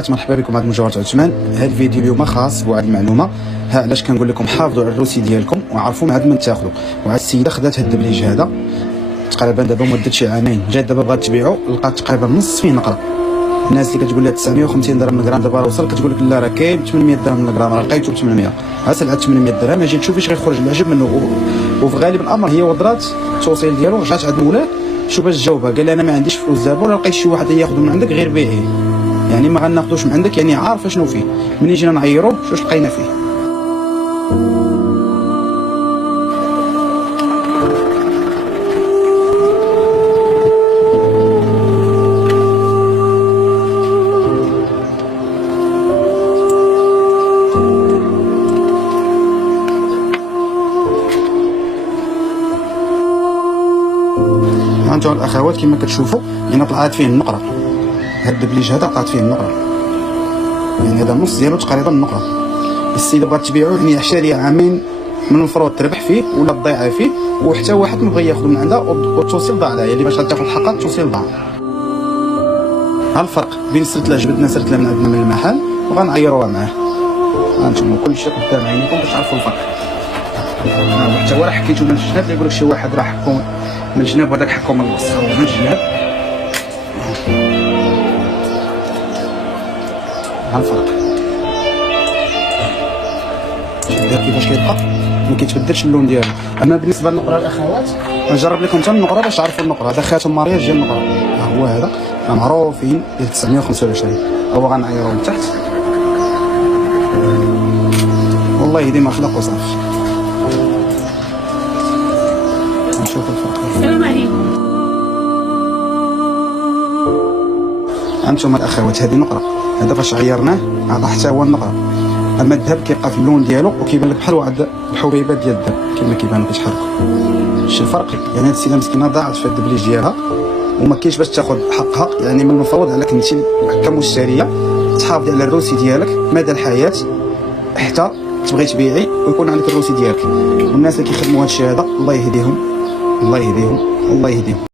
مرحبا بكم عند مجوهرة عثمان. هذا الفيديو اليوم خاص بواحد المعلومه. ها علاش كنقول لكم حافظوا على الروسي ديالكم وعرفوا مع من تاخذوا. وهاد السيده خدات هاد الدبليج هذا تقريبا دابا مده شي عامين، جات دابا بغات تبيعو لقات تقريبا نص فيه نقره. الناس اللي كتقول لها 950 درهم للغرام دابا راه وصل، كتقول لك لا راه كاين 800 درهم للغرام، راه لقيتو ب 800. عسل على 800 درهم اجي تشوفي اش غيخرج العجب منه. وفي غالب الامر هي وضرات التوصيل ديالو، رجعت عند المولاه شوف باش جاوبها، قال لها انا ما عنديش فلوس دابا، ولا لقيت شي واحد ياخذ من عندك غير بيعيه، يعني ما غناخذوش من عندك، يعني عارفه شنو فيه. ملي جينا نعيرو شوف لقينا فيه. هانتو الاخوات كما كتشوفوا يعني طلعت فيه النقره، هاد الدبليج هذا طلعت فيه النقره، يعني هذا النص ديالو تقريبا النقره. السيده بغات تبيعو، يعني عشا ليا عامين من المفروض تربح فيه ولا تضيع فيه، وحتى واحد ما بغى ياخذ من عندها، والتوصيل ضاع لها، يعني باش تاخذ حقها التوصيل ضاع. ها الفرق بين سرتله جبدنا سرتله من عندنا من المحل وغنعيروها معاه. هانتوما كلشي قدام عينيكم باش تعرفوا الفرق. حتى هو راه حكيتو من الجناب، يقول لك شي واحد راه حكو من الجناب وهذاك حكو من الوسط، هو من الجناب. ها الفرق، كيفاش كيبقى ما كيتبدلش اللون ديالو. اما بالنسبه للنقره الاخوات نجرب لكم حتى النقره باش تعرفوا النقره. هذا خاتم مارياج ديال النقره، ها هو هذا معروفين ديال 925. هو غنعيرو من تحت، والله يهدي ما خلق وصافي. نشوف الفرق. السلام عليكم. هانتوما الاخوات هذه نقره، هذا فاش عيرناه هذا حتى هو النقره. اما الذهب كيبقى في اللون ديالو وكيبان لك بحال واحد الحبيبات ديال الذهب كما كيبانوا كيتحركوا. شتي الفرق؟ يعني هاد السيده مسكينه ضاعت في الدبليج ديالها وما كاينش باش تاخذ حقها. يعني من المفروض عليك انت كمشتريه تحافظي على الروسي ديالك مدى الحياه حتى تبغي تبيعي ويكون عندك الروسي ديالك. والناس اللي كيخدموا هاد الشيء هذا الله يهديهم، الله يهديهم، الله يهديهم.